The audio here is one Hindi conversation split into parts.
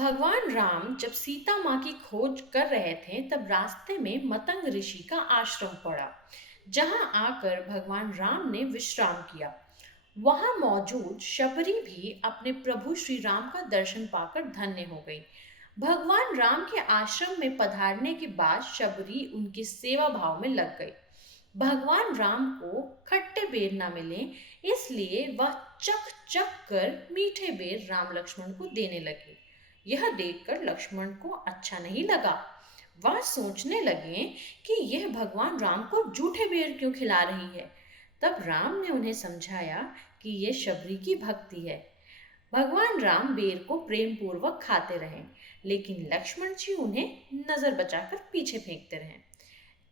भगवान राम जब सीता माँ की खोज कर रहे थे तब रास्ते में मतंग ऋषि का आश्रम पड़ा। जहाँ आकर भगवान राम ने विश्राम किया। वहां मौजूद शबरी भी अपने प्रभु श्री राम का दर्शन पाकर धन्य हो गई। भगवान राम के आश्रम में पधारने के बाद शबरी उनकी सेवा भाव में लग गई। भगवान राम को खट्टे बेर न मिले, इसलिए वह चख चख कर मीठे बेर राम लक्ष्मण को देने लगे। यह देखकर लक्ष्मण को अच्छा नहीं लगा। वह सोचने लगे कि यह भगवान राम को जूठे बेर क्यों खिला रही है। तब राम ने उन्हें समझाया कि यह शबरी की भक्ति है। भगवान राम बेर को प्रेम पूर्वक खाते रहे, लेकिन लक्ष्मण जी उन्हें नजर बचाकर पीछे फेंकते रहे।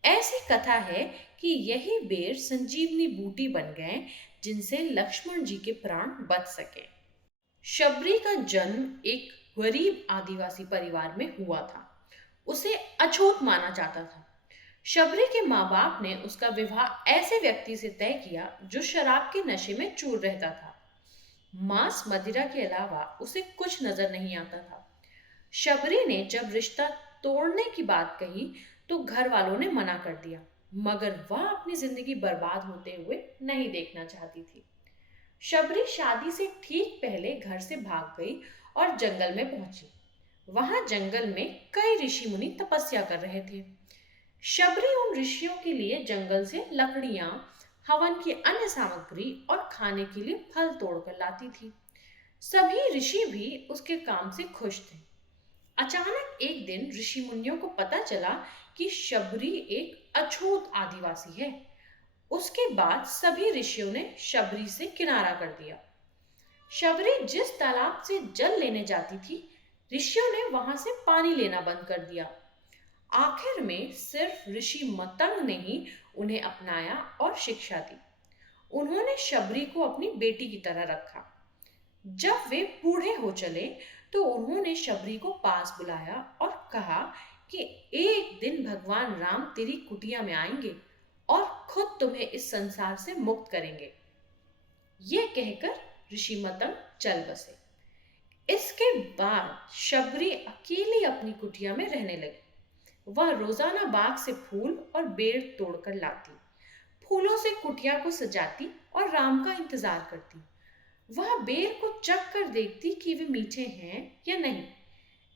ऐसी कथा है कि यही बेर संजीवनी बूटी बन गए, जिनसे लक्ष्मण जी के प्राण बच सके। शबरी का जन्म एक गरीब आदिवासी परिवार में हुआ था। उसे अछूत माना जाता था। शबरी के माँ बाप ने उसका विवाह ऐसे व्यक्ति से तय किया जो शराब के नशे में चूर रहता था। मांस मदिरा के अलावा उसे कुछ नजर नहीं आता था। शबरी ने जब रिश्ता तोड़ने की बात कही तो घर वालों ने मना कर दिया, मगर वह अपनी जिंदगी बर्बाद होते हुए नहीं देखना चाहती थी। शबरी शादी से ठीक पहले घर से भाग गई और जंगल में पहुंची। वहां जंगल में कई ऋषि मुनि तपस्या कर रहे थे। शबरी उन ऋषियों के लिए जंगल से लकड़ियां, हवन की अन्य सामग्री और खाने के लिए फल तोड़कर लाती थी। सभी ऋषि भी उसके काम से खुश थे। अचानक एक दिन ऋषि मुनियों को पता चला कि शबरी एक अछूत आदिवासी है। उसके बाद सभी ऋषियों ने शबरी से किनारा कर दिया। शबरी जिस तालाब से जल लेने जाती थी, ऋषियों ने वहां से पानी लेना बंद कर दिया। आखिर में सिर्फ ऋषि मतंग ने ही उन्हें अपनाया और शिक्षा दी। उन्होंने शबरी को अपनी बेटी की तरह रखा। जब वे बूढ़े हो चले तो उन्होंने शबरी को पास बुलाया और कहा कि एक दिन भगवान राम तेरी कुटिया में आएंगे और खुद तुम्हें इस संसार से मुक्त करेंगे। ये कहकर ऋषि मतंग चल बसे। इसके बाद शबरी अकेली अपनी कुटिया में रहने लगी। वह रोजाना बाग से फूल और बेर तोड़कर लाती, फूलों से कुटिया को सजाती और राम का इंतजार करती। वह बेर को चख कर देखती कि वे मीठे हैं या नहीं।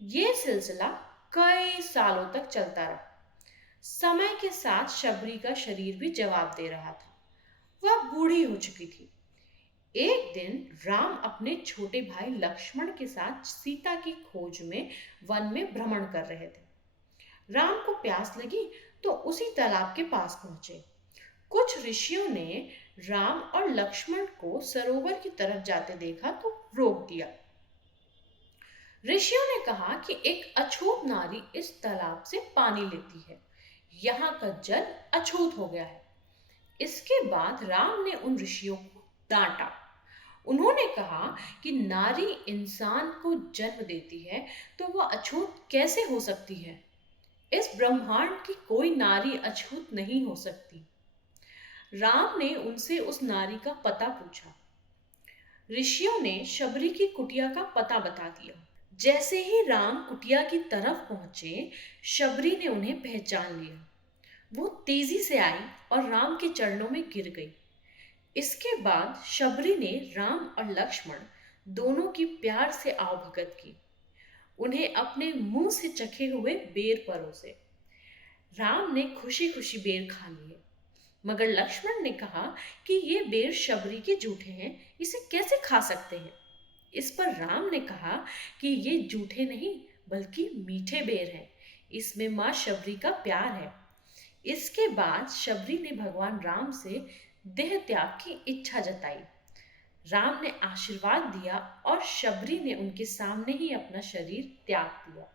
ये सिलसिला कई सालों तक चलता रहा। समय के साथ शबरी का शरीर भी जवाब दे रहा था। वह बूढ़ी हो चुकी थी। एक दिन राम अपने छोटे भाई लक्ष्मण के साथ सीता की खोज में वन में भ्रमण कर रहे थे। राम को प्यास लगी तो उसी तालाब के पास पहुंचे। कुछ ऋषियों ने राम और लक्ष्मण को सरोवर की तरफ जाते देखा तो रोक दिया। ऋषियों ने कहा कि एक अछूत नारी इस तालाब से पानी लेती है। यहाँ का जल अछूत हो गया है। इसके बाद राम ने उन ऋषियों को डांटा। उन्होंने कहा कि नारी इंसान को जन्म देती है तो वह अछूत कैसे हो सकती है। इस ब्रह्मांड की कोई नारी अछूत नहीं हो सकती। राम ने उनसे उस नारी का पता पूछा। ऋषियों ने शबरी की कुटिया का पता बता दिया। जैसे ही राम कुटिया की तरफ पहुंचे, शबरी ने उन्हें पहचान लिया। वो तेजी से आई और राम के चरणों में गिर गई। इसके बाद शबरी ने राम और लक्ष्मण दोनों की प्यार से आवभगत की। उन्हें अपने मुंह से चखे हुए बेर परोसे। राम ने खुशी खुशी बेर खा लिए, मगर लक्ष्मण ने कहा कि ये बेर शबरी के जूठे हैं, इसे कैसे खा सकते हैं। इस पर राम ने कहा कि ये जूठे नहीं बल्कि मीठे बेर हैं। इसमें माँ शबरी का प्यार है। इसके बाद शबरी ने भगवान राम से देह त्याग की इच्छा जताई। राम ने आशीर्वाद दिया और शबरी ने उनके सामने ही अपना शरीर त्याग दिया।